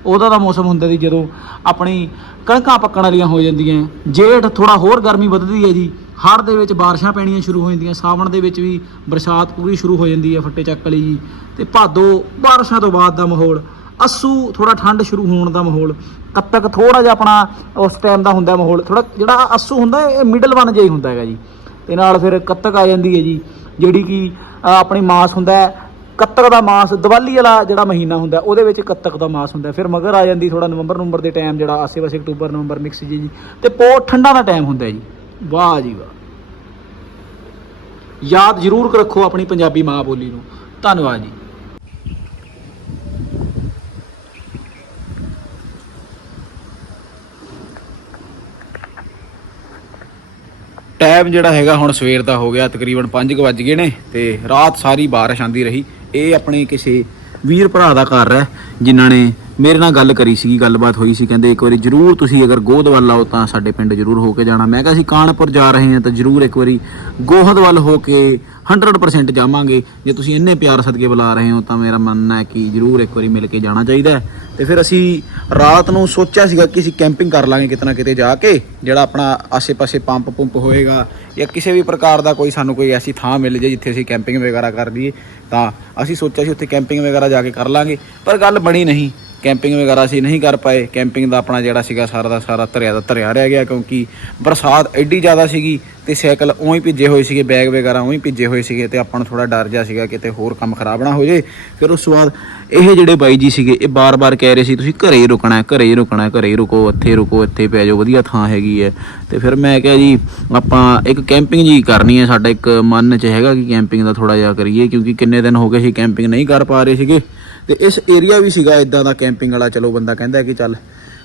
ਉਹਦਾ ਦਾ ਮੌਸਮ ਹੁੰਦਾ ਜੀ, ਜਦੋਂ ਆਪਣੀ ਕਣਕਾਂ ਪੱਕਣ ਵਾਲੀਆਂ ਹੋ ਜਾਂਦੀਆਂ। ਜੇਠ ਥੋੜਾ ਹੋਰ ਗਰਮੀ ਵੱਧਦੀ ਹੈ ਜੀ। ਹੜ੍ਹ ਦੇ ਵਿੱਚ ਬਾਰਿਸ਼ਾਂ ਪੈਣੀਆਂ ਸ਼ੁਰੂ ਹੋ ਜਾਂਦੀਆਂ। ਸਾਵਣ ਦੇ ਵਿੱਚ ਵੀ ਬਰਸਾਤ ਪੂਰੀ ਸ਼ੁਰੂ ਹੋ ਜਾਂਦੀ ਹੈ, ਫੱਟੇ ਚੱਕ ਲਈ। ਜੀ ਤੇ ਭਾਦੋ, ਬਾਰਿਸ਼ਾਂ ਤੋਂ ਬਾਅਦ ਦਾ ਮਾਹੌਲ। ਅੱਸੂ ਥੋੜਾ ਠੰਡ ਸ਼ੁਰੂ ਹੋਣ ਦਾ ਮਾਹੌਲ। ਕੱਤਕ ਥੋੜਾ ਜਿਹਾ ਆਪਣਾ ਉਸ ਟਾਈਮ ਦਾ ਹੁੰਦਾ ਮਾਹੌਲ। ਥੋੜਾ ਜਿਹੜਾ ਅੱਸੂ ਹੁੰਦਾ, ਇਹ ਮਿਡਲ ਵਨ ਜਿਹਾ ਹੀ ਹੁੰਦਾ ਹੈਗਾ ਜੀ। ਤੇ ਨਾਲ ਫਿਰ ਕੱਤਕ ਆ ਜਾਂਦੀ ਹੈ ਜੀ, ਜਿਹੜੀ ਕਿ ਆਪਣੀ ਮਾਸ ਹੁੰਦਾ ਕੱਤਕ ਦਾ ਮਾਸ ਦੀਵਾਲੀ ਵਾਲਾ ਜਿਹੜਾ ਮਹੀਨਾ ਹੁੰਦਾ, ਉਹਦੇ ਵਿੱਚ ਕੱਤਕ ਦਾ ਮਾਸ ਹੁੰਦਾ ਫਿਰ ਮਗਰ ਆ ਜਾਂਦੀ ਥੋੜਾ ਨਵੰਬਰ ਨਵੰਬਰ ਦੇ ਟਾਈਮ ਜਿਹੜਾ ਆਸੇ-ਪਾਸੇ ਅਕਤੂਬਰ ਨਵੰਬਰ ਮਿਕਸ ਜੀ ਜੀ। ਤੇ ਪੋ ਠੰਡਾ ਦਾ ਟਾਈਮ ਹੁੰਦਾ ਜੀ। ਵਾਹ ਜੀ ਵਾਹ। ਯਾਦ ਜ਼ਰੂਰ ਰੱਖੋ ਆਪਣੀ ਪੰਜਾਬੀ ਮਾਂ ਬੋਲੀ ਨੂੰ। ਧੰਨਵਾਦ ਜੀ। ਟਾਈਮ ਜਿਹੜਾ ਹੈਗਾ ਹੁਣ ਸਵੇਰ ਦਾ ਹੋ ਗਿਆ, ਤਕਰੀਬਨ 5 ਵੱਜ ਗਏ ਨੇ ਤੇ ਰਾਤ ਸਾਰੀ ਬਾਰਿਸ਼ ਆਂਦੀ ਰਹੀ। ਇਹ ਆਪਣੇ ਕਿਸੇ ਵੀਰ ਭਰਾ ਦਾ ਘਰ ਹੈ, ਜਿਨ੍ਹਾਂ ਨੇ ਮੇਰੇ ਨਾਲ ਗੱਲ ਕਰੀ ਸੀਗੀ, ਗੱਲਬਾਤ ਹੋਈ ਸੀ, ਕਹਿੰਦੇ ਇੱਕ ਵਾਰੀ ਜਰੂਰ ਤੁਸੀਂ ਅਗਰ ਗੋਦ ਵੱਲ ਆਓ ਤਾਂ ਸਾਡੇ ਪਿੰਡ ਜਰੂਰ ਹੋ ਕੇ ਜਾਣਾ। ਮੈਂ ਕਿਹਾ ਅਸੀਂ ਕਾਨਪੁਰ ਜਾ ਰਹੇ ਹਾਂ ਤਾਂ ਜਰੂਰ ਇੱਕ ਵਾਰੀ ਗੋਹਦ ਵੱਲ ਹੋ ਕੇ 100% ਜਾਵਾਂਗੇ। ਜੇ ਤੁਸੀਂ ਇੰਨੇ ਪਿਆਰ ਸਦਕੇ ਬੁਲਾ ਰਹੇ ਹੋ, ਤਾਂ ਮੇਰਾ ਮੰਨਣਾ ਹੈ ਕਿ ਜਰੂਰ ਇੱਕ ਵਾਰੀ ਮਿਲ ਕੇ ਜਾਣਾ ਚਾਹੀਦਾ ਹੈ। ਤੇ ਫਿਰ ਅਸੀਂ ਰਾਤ ਨੂੰ ਸੋਚਿਆ ਸੀਗਾ ਕਿ ਅਸੀਂ ਕੈਂਪਿੰਗ ਕਰ ਲਾਂਗੇ ਕਿਤੇ ਨਾ ਕਿਤੇ ਜਾ ਕੇ, ਜਿਹੜਾ ਆਪਣਾ ਆਸੇ-ਪਾਸੇ ਪੰਪ ਪੰਪ ਹੋਏਗਾ ਜਾਂ ਕਿਸੇ ਵੀ ਪ੍ਰਕਾਰ ਦਾ ਕੋਈ ਸਾਨੂੰ ਕੋਈ ਐਸੀ ਥਾਂ ਮਿਲ ਜੇ ਜਿੱਥੇ ਅਸੀਂ ਕੈਂਪਿੰਗ ਵਗੈਰਾ ਕਰ ਲਈਏ, ਤਾਂ ਅਸੀਂ ਸੋਚਿਆ ਸੀ ਉੱਥੇ ਕੈਂਪਿੰਗ ਵਗੈਰਾ ਜਾ ਕੇ ਕਰ ਲਾਂਗੇ, ਪਰ ਗੱਲ ਬਣੀ ਨਹੀਂ। ਕੈਂਪਿੰਗ ਵਗੈਰਾ ਅਸੀਂ ਨਹੀਂ ਕਰ ਪਾਏ। ਕੈਂਪਿੰਗ ਦਾ ਆਪਣਾ ਜਿਹੜਾ ਸੀਗਾ ਸਾਰਾ ਦਾ ਸਾਰਾ ਧਰਿਆ ਦਾ ਧਰਿਆ ਰਹਿ ਗਿਆ ਕਿਉਂਕਿ ਬਰਸਾਤ ਐਡੀ ਜ਼ਿਆਦਾ ਸੀਗੀ ਤੇ ਸਾਈਕਲ ਉਹੀ ਭਿੱਜੇ ਹੋਏ ਸੀਗੇ, ਬੈਗ ਵਗੈਰਾ ਉਹੀ ਭਿੱਜੇ ਹੋਏ ਸੀਗੇ ਤੇ ਆਪਾਂ ਨੂੰ ਥੋੜਾ ਡਰ ਜਿਹਾ ਸੀਗਾ ਕਿਤੇ ਹੋਰ ਕੰਮ ਖਰਾਬ ਨਾ ਹੋ ਜੇ ਫਿਰ ਉਸ ਤੋਂ ਬਾਅਦ ਇਹ ਜਿਹੜੇ ਬਾਈ ਜੀ ਸੀਗੇ, ਇਹ ਬਾਰ-ਬਾਰ ਕਹਿ ਰਹੇ ਸੀ, ਤੁਸੀਂ ਘਰੇ ਹੀ ਰੁਕਣਾ ਹੈ, ਘਰੇ ਹੀ ਰੁਕਣਾ ਹੈ, ਘਰੇ ਹੀ ਰੁਕੋ, ਇੱਥੇ ਰੁਕੋ, ਇੱਥੇ ਪੈ ਜਾਓ, ਵਧੀਆ ਥਾਂ ਹੈਗੀ ਹੈ। ਤੇ ਫਿਰ ਮੈਂ ਕਿਹਾ ਜੀ, ਆਪਾਂ ਇੱਕ ਕੈਂਪਿੰਗ ਜੀ ਕਰਨੀ ਹੈ, ਸਾਡਾ ਇੱਕ ਮਨ 'ਚ ਹੈਗਾ ਕਿ ਕੈਂਪਿੰਗ ਦਾ ਥੋੜਾ ਜਿਹਾ ਕਰੀਏ ਕਿਉਂਕਿ ਕਿੰਨੇ ਦਿਨ ਹੋ ਗਏ ਸੀ ਕੈਂਪਿੰਗ ਨਹੀਂ ਕਰ ਪਾ ਰਹੇ ਸੀਗੇ। ਤੇ ਇਸ ਏਰੀਆ ਵੀ ਸੀਗਾ ਇਦਾਂ ਦਾ ਕੈਂਪਿੰਗ ਵਾਲਾ, ਚਲੋ ਬੰਦਾ ਕਹਿੰਦਾ ਕਿ ਚੱਲ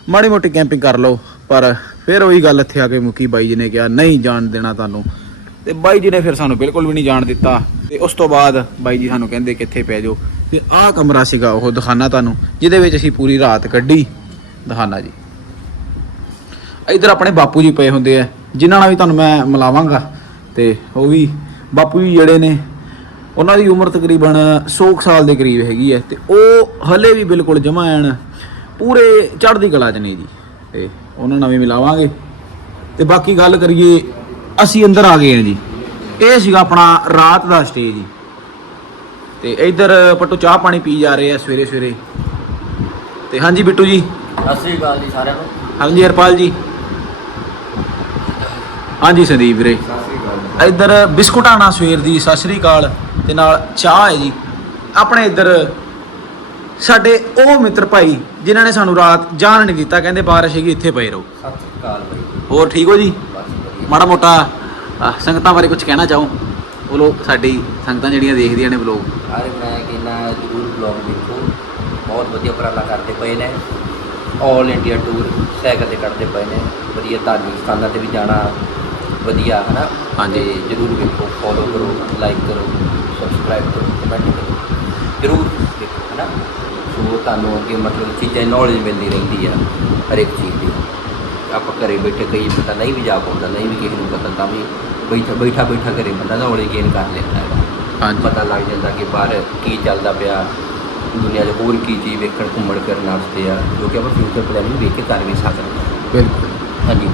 ਮਾੜੀ ਮੋਟੀ ਕੈਂਪਿੰਗ ਕਰ ਲਓ, ਪਰ ਫਿਰ ਉਹੀ ਗੱਲ ਇੱਥੇ ਆ ਕੇ ਮੁੱਕੀ ਬਾਈ ਜੀ ਨੇ ਕਿਹਾ, ਨਹੀਂ ਜਾਣ ਦੇਣਾ ਤੁਹਾਨੂੰ। ਤੇ ਬਾਈ ਜੀ ਨੇ ਫਿਰ ਸਾਨੂੰ ਬਿਲਕੁਲ ਵੀ ਨਹੀਂ ਜਾਣ ਦਿੱਤਾ। ਤੇ ਉਸ ਤੋਂ ਬਾਅਦ ਬਾਈ ਜੀ ਸਾਨੂੰ ਕਹਿੰਦੇ ਕਿੱਥੇ ਪੈ ਜਾਓ। ਤੇ ਆਹ ਕਮਰਾ ਸੀਗਾ ਉਹ ਦਿਖਾਣਾ ਤੁਹਾਨੂੰ, ਜਿਹਦੇ ਵਿੱਚ ਅਸੀਂ ਪੂਰੀ ਰਾਤ ਕੱਢੀ। ਦਿਖਾਣਾ ਜੀ। ਇਧਰ ਆਪਣੇ ਬਾਪੂ ਜੀ ਪਏ ਹੁੰਦੇ ਆ, ਜਿਨ੍ਹਾਂ ਨਾਲ ਵੀ ਤੁਹਾਨੂੰ ਮੈਂ ਮਿਲਾਵਾਂਗਾ। ਤੇ ਉਹ ਵੀ ਬਾਪੂ ਜੀ ਜਿਹੜੇ ਨੇ ਉਹਨਾਂ ਦੀ ਉਮਰ ਤਕਰੀਬਨ 100 ਕੁ ਸਾਲ ਦੇ ਕਰੀਬ ਹੈਗੀ ਹੈ ਤੇ ਉਹ ਹਲੇ ਵੀ ਬਿਲਕੁਲ ਜਮਾ ਐਨ ਪੂਰੇ ਚੜ੍ਹਦੀ ਕਲਾ ਚ ਨੇ ਜੀ। ਤੇ ਉਹਨਾਂ ਨਾਲ ਵੀ ਮਿਲਾਵਾਂਗੇ। ਤੇ ਬਾਕੀ ਗੱਲ ਕਰੀਏ ਅਸੀਂ ਅੰਦਰ ਆ ਗਏ ਹਾਂ ਜੀ। ਇਹ ਸੀਗਾ ਆਪਣਾ ਰਾਤ ਦਾ ਸਟੇ ਜੀ। ਤੇ ਇੱਧਰ ਪੱਟੂ ਚਾਹ ਪਾਣੀ ਪੀ ਜਾ ਰਹੇ ਆ ਸਵੇਰੇ ਸਵੇਰੇ ਤੇ ਹਾਂਜੀ ਬਿੱਟੂ ਜੀ। ਸਤਿ ਸ੍ਰੀ ਅਕਾਲ ਜੀ ਸਾਰਿਆਂ ਨੂੰ। ਹਾਂਜੀ ਹਰਪਾਲ ਜੀ। ਹਾਂਜੀ ਸੰਦੀਪ ਵੀਰੇ। ਇੱਧਰ ਬਿਸਕੁਟ ਆਣਾ ਸਵੇਰ ਦੀ ਸਤਿ ਸ੍ਰੀ ਅਕਾਲ। ਤੇ ਨਾਲ ਚਾਹ ਹੈ ਜੀ। ਆਪਣੇ ਇੱਧਰ ਸਾਡੇ ਉਹ ਮਿੱਤਰ ਭਾਈ ਜਿਨ੍ਹਾਂ ਨੇ ਸਾਨੂੰ ਰਾਤ ਜਾਣ ਨਹੀਂ ਦਿੱਤਾ ਕਹਿੰਦੇ ਬਾਰਿਸ਼ ਹੈਗੀ ਇੱਥੇ ਪਏ ਰਹੋ। ਸਤਿ ਸ੍ਰੀ ਅਕਾਲ ਬਾਈ। ਹੋਰ ਠੀਕ ਹੋ ਜੀ? ਮਾੜਾ ਮੋਟਾ ਸੰਗਤਾਂ ਬਾਰੇ ਕੁਝ ਕਹਿਣਾ ਚਾਹੋ? ਉਹ ਲੋਕ ਸਾਡੀ ਸੰਗਤਾਂ ਜਿਹੜੀਆਂ ਦੇਖਦੀਆਂ ਨੇ ਬਲੌਗ। ਹਰ ਮੈਂ ਕਹਿੰਦਾ ਜ਼ਰੂਰ ਬਲੌਗ ਦੇਖੋ। ਬਹੁਤ ਵਧੀਆ ਉਪਰਾਲਾ ਕਰਦੇ ਪਏ ਨੇ। 올 ਇੰਡੀਆ ਟੂਰ ਸਾਈਕਲ ਤੇ ਕੱਢਦੇ ਪਏ ਨੇ। ਵਧੀਆ ਧਾਰਮਿਕ ਸਥਾਨਾਂ ਤੇ ਵੀ ਜਾਣਾ। ਵਧੀਆ ਹੈ ਨਾ ਹਾਂਜੀ। ਜ਼ਰੂਰ ਵੇਖੋ ਫੋਲੋ ਕਰੋ ਲਾਈਕ ਕਰੋ ਸਬਸਕ੍ਰਾਈਬ ਕਰੋ ਕਮੈਂਟ ਕਰੋ ਜ਼ਰੂਰ ਦੇਖੋ ਹੈ ਨਾ ਸੋ ਤੁਹਾਨੂੰ ਅੱਗੇ ਮਤਲਬ ਚੀਜ਼ਾਂ ਨੌਲੇਜ ਮਿਲਦੀ ਰਹਿੰਦੀ ਆ ਹਰ ਇੱਕ ਚੀਜ਼ ਦੀ। ਆਪਾਂ ਘਰੇ ਬੈਠੇ ਕਈ ਪਤਾ ਨਹੀਂ ਵੀ ਜਾ ਪਾਉਂਦਾ ਨਹੀਂ ਵੀ ਕਿਸੇ ਨੂੰ ਪਤਾ ਤਾਂ ਵੀ ਬੈਠਾ ਬੈਠਾ ਬੈਠਾ ਘਰੇ ਬੰਦਾ ਨੌਲੇਜ ਗੇਨ ਕਰ ਲੈਂਦਾ ਹੈ ਹਾਂਜੀ। ਪਤਾ ਲੱਗ ਜਾਂਦਾ ਕਿ ਬਾਹਰ ਕੀ ਚੱਲਦਾ ਪਿਆ ਦੁਨੀਆ 'ਚ ਹੋਰ ਕੀ ਚੀਜ਼ ਵੇਖਣ ਘੁੰਮਣ ਕਰਨ ਵਾਸਤੇ ਆ ਜੋ ਕਿ ਆਪਾਂ ਫਿਊਚਰ ਪਲੈਨਿੰਗ ਵੇਖ ਕੇ ਕਰ ਵੀ ਸਕਦੇ ਹਾਂ। ਬਿਲਕੁਲ। ਹਾਂਜੀ।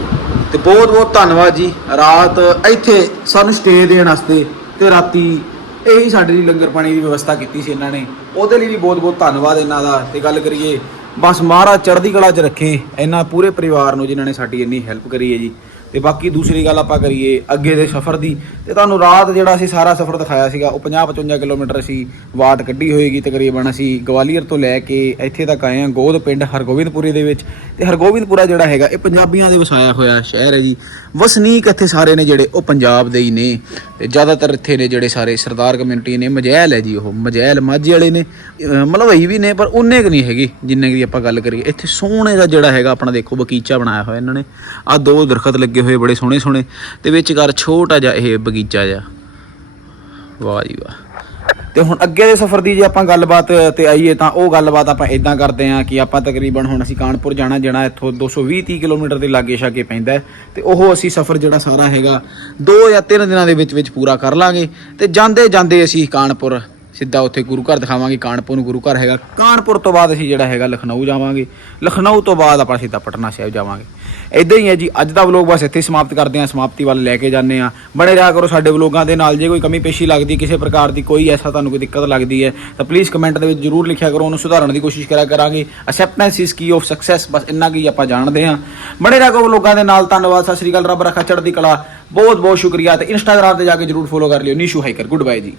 ਤੇ ਬਹੁਤ ਬਹੁਤ ਧੰਨਵਾਦ ਜੀ। ਰਾਤ ਇੱਥੇ ਸਾਨੂੰ ਸਟੇ ਦੇਣ ਵਾਸਤੇ ਤੇ ਰਾਤੀ ਇਹੀ ਸਾਡੇ ਲਈ ਲੰਗਰ ਪਾਣੀ ਦੀ ਵਿਵਸਥਾ ਕੀਤੀ ਸੀ ਇਹਨਾਂ ਨੇ। ਉਹਦੇ ਲਈ ਵੀ ਬਹੁਤ ਬਹੁਤ ਧੰਨਵਾਦ ਇਹਨਾਂ ਦਾ। ਤੇ ਗੱਲ ਕਰੀਏ, ਬਸ ਮਹਾਰਾਜ ਚੜ੍ਹਦੀ ਕਲਾ 'ਚ ਰੱਖੇ ਇਹਨਾਂ ਪੂਰੇ ਪਰਿਵਾਰ ਨੂੰ ਜਿਨ੍ਹਾਂ ਨੇ ਸਾਡੀ ਇੰਨੀ ਹੈਲਪ ਕਰੀ ਹੈ ਜੀ। ਤੇ ਬਾਕੀ ਦੂਸਰੀ ਗੱਲ ਆਪਾਂ ਕਰੀਏ ਅੱਗੇ ਦੇ ਸਫ਼ਰ ਦੀ, ਤੇ ਤੁਹਾਨੂੰ ਰਾਤ ਜਿਹੜਾ ਅਸੀਂ ਸਾਰਾ ਸਫ਼ਰ ਦਿਖਾਇਆ ਸੀਗਾ, ਉਹ 50 55 ਕਿਲੋਮੀਟਰ ਅਸੀਂ ਵਾਟ ਕੱਢੀ ਹੋਏਗੀ ਤਕਰੀਬਨ ਅਸੀਂ ਗਵਾਲੀਅਰ ਤੋਂ ਲੈ ਕੇ ਇੱਥੇ ਤੱਕ ਆਏ ਹਾਂ, ਗੋਦ ਪਿੰਡ ਹਰਗੋਬਿੰਦਪੁਰੇ ਦੇ ਵਿੱਚ। ਤੇ ਹਰਗੋਬਿੰਦਪੁਰਾ ਜਿਹੜਾ ਹੈਗਾ, ਇਹ ਪੰਜਾਬੀਆਂ ਦੇ ਵਸਾਇਆ ਹੋਇਆ ਸ਼ਹਿਰ ਹੈ ਜੀ। ਵਸਨੀਕ ਇੱਥੇ ਸਾਰੇ ਨੇ ਜਿਹੜੇ, ਉਹ ਪੰਜਾਬ ਦੇ ਹੀ ਨੇ। ਤੇ ਜ਼ਿਆਦਾਤਰ ਇੱਥੇ ਨੇ ਜਿਹੜੇ ਸਾਰੇ ਸਰਦਾਰ ਕਮਿਊਨਿਟੀ ਨੇ, ਮਜੈਲ ਹੈ ਜੀ ਉਹ, ਮਜੈਲ ਮਾਝੇ ਵਾਲੇ ਨੇ। ਅਹ ਮਲਵਈ ਵੀ ਨੇ, ਪਰ ਉਨੇ ਕੁ ਨਹੀਂ ਹੈਗੇ, ਜਿੰਨੇ ਕੁ ਦੀ ਆਪਾਂ ਗੱਲ ਕਰੀਏ। ਇੱਥੇ ਸੋਹਣੇ ਦਾ ਜਿਹੜਾ ਹੈਗਾ, ਆਪਣਾ ਦੇਖੋ, ਬਗੀਚਾ ਬਣਾਇਆ ਹੋਇਆ ਇਹਨਾਂ ਨੇ। ਆ ਦੋ ਦਰਖਤ ਲੱਗੇ ਹੋਏ ਬੜੇ ਸੋਹਣੇ ਸੋਹਣੇ ਤੇ ਵਿੱਚ ਛੋਟਾ ਜਿਹਾ ਇਹ ਬਗੀਚਾ ਜਿਹਾ। ਵਾਹ ਜੀ ਵਾਹ। ਤੇ ਹੁਣ ਅੱਗੇ ਦੇ ਸਫ਼ਰ ਦੀ ਜੇ ਆਪਾਂ ਗੱਲਬਾਤ ਤੇ ਆਈਏ ਤਾਂ ਉਹ ਗੱਲਬਾਤ ਆਪਾਂ ਇਦਾਂ ਕਰਦੇ ਆਂ ਕਿ ਆਪਾਂ ਤਕਰੀਬਨ ਹੁਣ ਅਸੀਂ ਕਾਨਪੁਰ ਜਾਣਾ ਜਿਹੜਾ ਇੱਥੋਂ 220 30 ਕਿਲੋਮੀਟਰ ਦੇ ਲਾਗੇ ਛਾਗੇ ਪੈਂਦਾ ਤੇ ਉਹ ਅਸੀਂ ਸਫ਼ਰ ਜਿਹੜਾ ਸਾਰਾ ਹੈਗਾ 2 ਜਾਂ 3 ਦਿਨਾਂ ਦੇ ਵਿੱਚ ਵਿੱਚ ਪੂਰਾ ਕਰ ਲਾਂਗੇ ਤੇ ਜਾਂਦੇ ਜਾਂਦੇ ਅਸੀਂ ਕਾਨਪੁਰ ਸਿੱਧਾ ਉੱਥੇ ਗੁਰੂ ਘਰ ਦਿਖਾਵਾਂਗੇ, ਕਾਨਪੁਰ ਨੂੰ ਗੁਰੂ ਘਰ ਹੈਗਾ। ਕਾਨਪੁਰ ਤੋਂ ਬਾਅਦ ਅਸੀਂ ਜਿਹੜਾ ਹੈਗਾ ਲਖਨਊ ਜਾਵਾਂਗੇ। ਲਖਨਊ ਤੋਂ ਬਾਅਦ ਆਪਾਂ ਸਿੱਧਾ ਪਟਨਾ ਸਾਹਿਬ ਜਾਵਾਂਗੇ। ਇਦਾਂ ਹੀ ਹੈ ਜੀ, ਅੱਜ ਦਾ ਵਲੋਗ ਬਸ ਇੱਥੇ ਸਮਾਪਤ ਕਰਦੇ ਹਾਂ, ਸਮਾਪਤੀ ਵੱਲ ਲੈ ਕੇ ਜਾਂਦੇ ਹਾਂ। ਬਣੇ ਰਿਹਾ ਕਰੋ ਸਾਡੇ ਵਲੋਗਾਂ ਦੇ ਨਾਲ, ਜੇ ਕੋਈ ਕਮੀ ਪੇਸ਼ੀ ਲੱਗਦੀ, ਕਿਸੇ ਪ੍ਰਕਾਰ ਦੀ ਕੋਈ ਐਸਾ ਤੁਹਾਨੂੰ ਕੋਈ ਦਿੱਕਤ ਲੱਗਦੀ ਹੈ, ਤਾਂ ਪਲੀਜ਼ ਕਮੈਂਟ ਦੇ ਵਿੱਚ ਜਰੂਰ ਲਿਖਿਆ ਕਰੋ, ਉਹਨੂੰ ਸੁਧਾਰਨ ਦੀ ਕੋਸ਼ਿਸ਼ ਕਰਿਆ ਕਰਾਂਗੇ। ਅਸੈਪਟੈਂਸ ਇਸ ਕੀ ਆਫ ਸਕਸੈਸ ਬਸ ਇੰਨਾ ਕੀ ਆਪਾਂ ਜਾਣਦੇ ਹਾਂ। ਬਣੇ ਰਿਹਾ ਕਰੋ ਵਲੋਗਾਂ ਦੇ ਨਾਲ, ਧੰਨਵਾਦ, ਸਤਿ ਸ੍ਰੀ ਅਕਾਲ, ਰੱਬ ਰੱਖਾ, ਚੜ੍ਹਦੀ ਕਲਾ। ਬਹੁਤ ਬਹੁਤ ਸ਼ੁਕਰੀਆ, ਤੇ ਇੰਸਟਾਗ੍ਰਾਮ ਤੇ ਜਾ ਕੇ ਜਰੂਰ ਫੋਲੋ ਕਰ ਲਿਓ। ਨੀਸ਼ੂ ਹਾਈਕਰ ਗੁੱਡ ਬਾਏ ਜੀ।